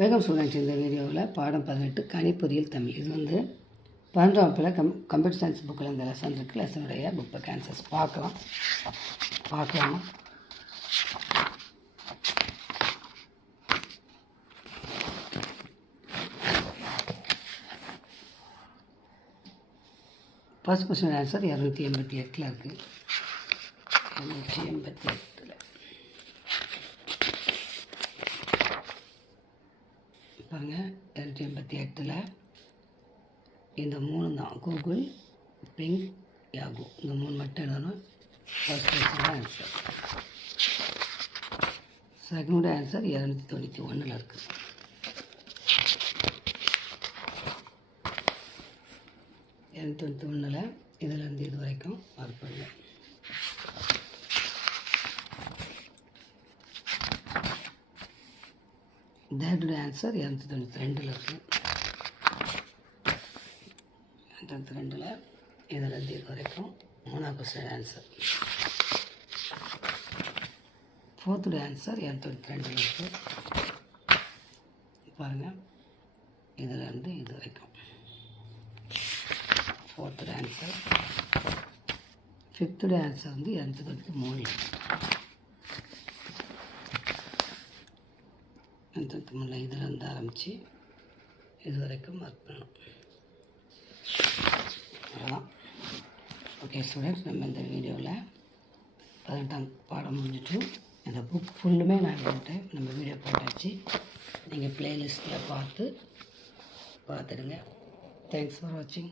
Welcome students இந்த வீடியோவில். பாடம் பதினெட்டு கணிப்பொறியியல் தமிழ். இது வந்து பன்னெண்டாம் வகுப்பில் கம் கம்ப்யூட்டர் சயின்ஸ் புக்கில் இந்த லெசன் இருக்குது லெசனுடைய புக் பேக் ஆன்சர்ஸ் பார்க்கலாம். பார்க்கலாம். ஃபஸ்ட் கொஸ்டின் ஆன்சர் இரநூத்தி எண்பத்தி எட்டில் இருக்குது இரநூத்தி எண்பத்தி எட்டு. பாருங்கள் இரநூத்தி எண்பத்தி எட்டில் இந்த மூணு தான். கூகுள் பிங் யாகு இந்த மூணு மட்டும் எழுதணும். First question answer second answer இரநூத்தி தொண்ணூற்றி ஒன்றில் இருக்குது இரநூத்தி தொண்ணூற்றி ஒன்றில் இதிலேருந்து இது வரைக்கும் மார்க் பண்ணல தேர்டோட ஆன்சர் இரநூத்தி தொண்ணூற்றி ரெண்டில் இருக்குது தொண்ணூற்றி ரெண்டில் இதிலேருந்து இது வரைக்கும் மூணாவது கொஸ்டின் ஆன்சர் ஃபோர்த்துடைய ஆன்சர் இரநூத்தி ரெண்டில் இருக்குது பாருங்கள் இதிலேருந்து இது வரைக்கும். ஃபோர்த்துடைய ஆன்சர் ஃபிஃப்த்துடைய ஆன்சர் வந்து இரநூத்தி தொண்ணூற்றி மூணு தொண்ணூற்றி இதிலேருந்து ஆரம்பித்து இது வரைக்கும் மார்க் பண்ணணும். அவ்வளோதான் ஓகே ஸ்டூடெண்ட்ஸ் நம்ம இந்த வீடியோவில் பதினெட்டாம் பாடம் முடிஞ்சிட்டு இந்த புக் ஃபுல்லுமே நான் போட்டேன். நம்ம வீடியோ போட்டாச்சு. நீங்கள் ப்ளேலிஸ்ட்டில் பார்த்து பார்த்துடுங்க. தேங்க்ஸ் ஃபார் வாட்சிங்